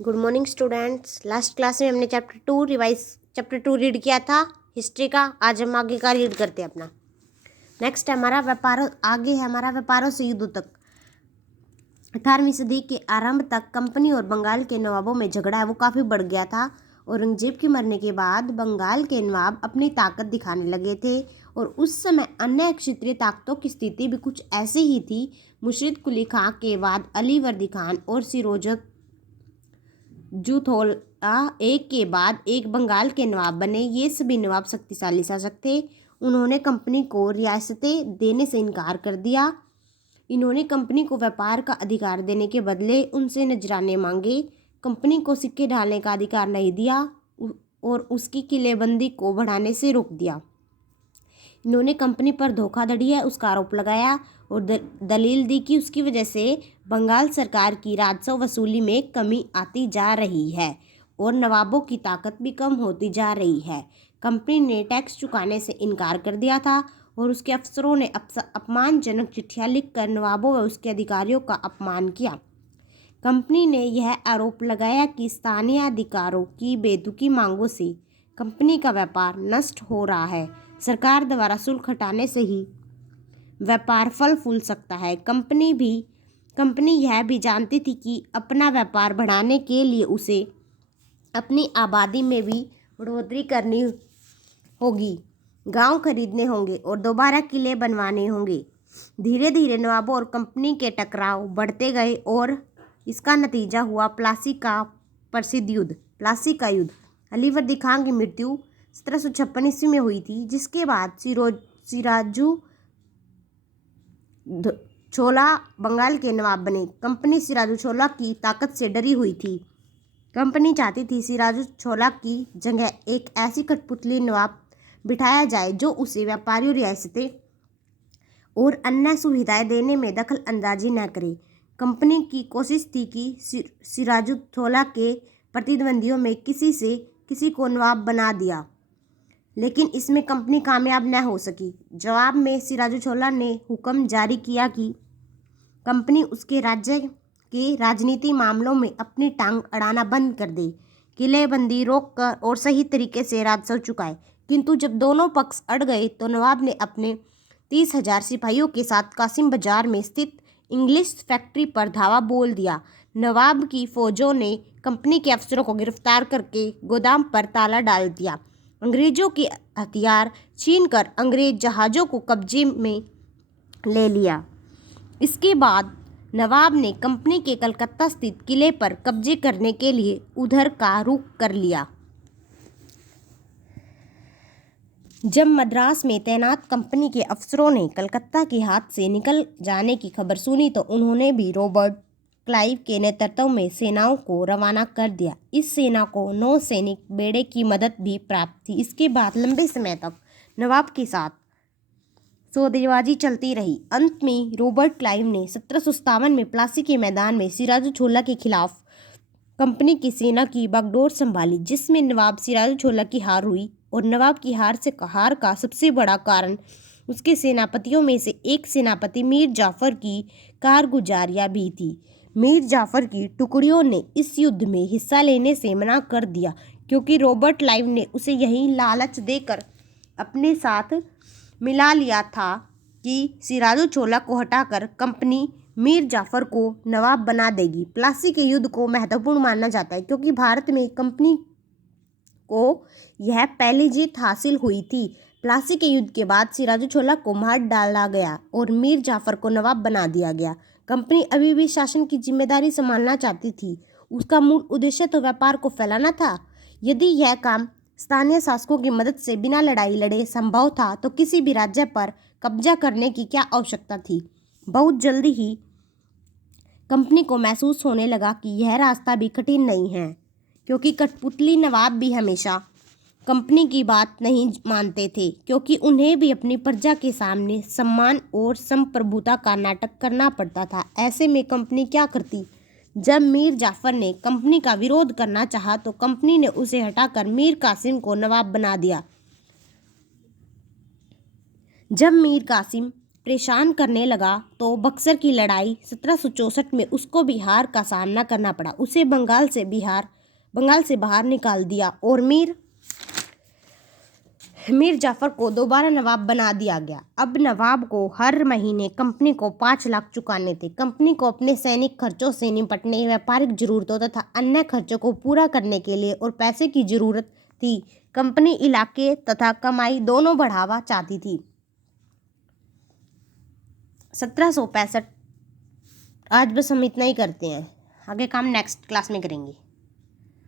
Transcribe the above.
Good morning students. Last class में हमने chapter two read किया था हिस्ट्री का। आज हम आगे का रीड करते हैं अपना। नेक्स्ट है हमारा व्यापारों से युद्ध तक। 18वीं सदी के आरंभ तक कंपनी और बंगाल के नवाबों में झगड़ा है वो काफ़ी बढ़ गया था। औरंगजेब के मरने के बाद बंगाल के नवाब अपनी ताकत दिखाने लगे थे और उस समय अन्य क्षेत्रीय ताकतों की स्थिति भी कुछ ऐसी ही थी। मुर्शिद कुली खां के बाद अली वर्दी खान और सिरोजत जूथोला एक के बाद एक बंगाल के नवाब बने। ये सभी नवाब शक्तिशाली शासक थे। उन्होंने कंपनी को रियासतें देने से इनकार कर दिया। इन्होंने कंपनी को व्यापार का अधिकार देने के बदले उनसे नजराने मांगे। कंपनी को सिक्के ढालने का अधिकार नहीं दिया और उसकी किलेबंदी को बढ़ाने से रोक दिया। इन्होंने कंपनी पर धोखाधड़ी है उसका आरोप लगाया और दलील दी कि उसकी वजह से बंगाल सरकार की राजस्व वसूली में कमी आती जा रही है और नवाबों की ताकत भी कम होती जा रही है। कंपनी ने टैक्स चुकाने से इनकार कर दिया था और उसके अफसरों ने अपमानजनक चिट्ठियां लिखकर नवाबों व उसके अधिकारियों का अपमान किया। कंपनी ने यह आरोप लगाया कि स्थानीय अधिकारों की बेतुकी मांगों से कंपनी का व्यापार नष्ट हो रहा है। सरकार द्वारा शुल्क हटाने से ही व्यापार फल फूल सकता है। कंपनी यह भी जानती थी कि अपना व्यापार बढ़ाने के लिए उसे अपनी आबादी में भी बढ़ोतरी करनी होगी, गांव खरीदने होंगे और दोबारा किले बनवाने होंगे। धीरे धीरे नवाबों और कंपनी के टकराव बढ़ते गए और इसका नतीजा हुआ प्लासी का प्रसिद्ध युद्ध, प्लासी का युद्ध। अली वर्दी खान की मृत्यु 1756 ईस्वी में हुई थी, जिसके बाद सिराजू छोला बंगाल के नवाब बने। कंपनी सिराजू छोला की ताकत से डरी हुई थी। कंपनी चाहती थी सिराजू छोला की जगह एक ऐसी कठपुतली नवाब बिठाया जाए जो उसे व्यापारियों, रियासतें और अन्य सुविधाएं देने में दखल अंदाजी न करे। कंपनी की कोशिश थी कि सिराजू छोला के प्रतिद्वंदियों में किसी को नवाब बना दिया, लेकिन इसमें कंपनी कामयाब न हो सकी। जवाब में सिराजू छोला ने हुक्म जारी किया कि कंपनी उसके राज्य के राजनीति मामलों में अपनी टांग अड़ाना बंद कर दे, किलेबंदी रोक कर और सही तरीके से राजस्व चुकाए। किंतु जब दोनों पक्ष अड़ गए तो नवाब ने अपने 30,000 सिपाहियों के साथ कासिम बाजार में स्थित इंग्लिश फैक्ट्री पर धावा बोल दिया। नवाब की फौजों ने कंपनी के अफसरों को गिरफ्तार करके गोदाम पर ताला डाल दिया। अंग्रेजों के हथियार छीनकर अंग्रेज जहाज़ों को कब्जे में ले लिया। इसके बाद नवाब ने कंपनी के कलकत्ता स्थित किले पर कब्जे करने के लिए उधर का रुख कर लिया। जब मद्रास में तैनात कंपनी के अफसरों ने कलकत्ता के हाथ से निकल जाने की खबर सुनी तो उन्होंने भी रॉबर्ट क्लाइव के नेतृत्व में सेनाओं को रवाना कर दिया। इस सेना को 9 सैनिक बेड़े की मदद भी प्राप्त थी। इसके बाद लंबे समय तक नवाब के साथ सौदेबाजी चलती रही। अंत में रॉबर्ट क्लाइव ने 1757 में प्लासी के मैदान में सिराजू छोला के खिलाफ कंपनी की सेना की बागडोर संभाली, जिसमें नवाब सिराजू छोला की हार हुई और नवाब की हार का सबसे बड़ा कारण उसके सेनापतियों में से एक सेनापति मीर जाफर की कारगुजारियां भी थी। मीर जाफर की टुकड़ियों ने इस युद्ध में हिस्सा लेने से मना कर दिया, क्योंकि रॉबर्ट क्लाइव ने उसे यही लालच देकर अपने साथ मिला लिया था कि सिराजू छोला को हटाकर कंपनी मीर जाफर को नवाब बना देगी। प्लासी के युद्ध को महत्वपूर्ण माना जाता है क्योंकि भारत में कंपनी को यह पहली जीत हासिल हुई थी। प्लासी के युद्ध के बाद सिराजू छोला को मार डाला गया और मीर जाफर को नवाब बना दिया गया। कंपनी अभी भी शासन की जिम्मेदारी संभालना चाहती थी। उसका मूल उद्देश्य तो व्यापार को फैलाना था। यदि यह काम स्थानीय शासकों की मदद से बिना लड़ाई लड़े संभव था तो किसी भी राज्य पर कब्जा करने की क्या आवश्यकता थी। बहुत जल्दी ही कंपनी को महसूस होने लगा कि यह रास्ता भी कठिन नहीं है, क्योंकि कठपुतली नवाब भी हमेशा कंपनी की बात नहीं मानते थे, क्योंकि उन्हें भी अपनी प्रजा के सामने सम्मान और संप्रभुता का नाटक करना पड़ता था। ऐसे में कंपनी क्या करती? जब मीर जाफर ने कंपनी का विरोध करना चाहा तो कंपनी ने उसे हटाकर मीर कासिम को नवाब बना दिया। जब मीर कासिम परेशान करने लगा तो बक्सर की लड़ाई 1764 में उसको भी हार का सामना करना पड़ा। उसे बंगाल से बाहर निकाल दिया और मीर जाफर को दोबारा नवाब बना दिया गया। अब नवाब को हर महीने कंपनी को 5 लाख चुकाने थे। कंपनी को अपने सैनिक खर्चों से निपटने, व्यापारिक जरूरतों तथा अन्य खर्चों को पूरा करने के लिए और पैसे की जरूरत थी। कंपनी इलाके तथा कमाई दोनों बढ़ावा चाहती थी। 1765। आज बस हम इतना ही करते हैं, आगे काम नेक्स्ट क्लास में करेंगे।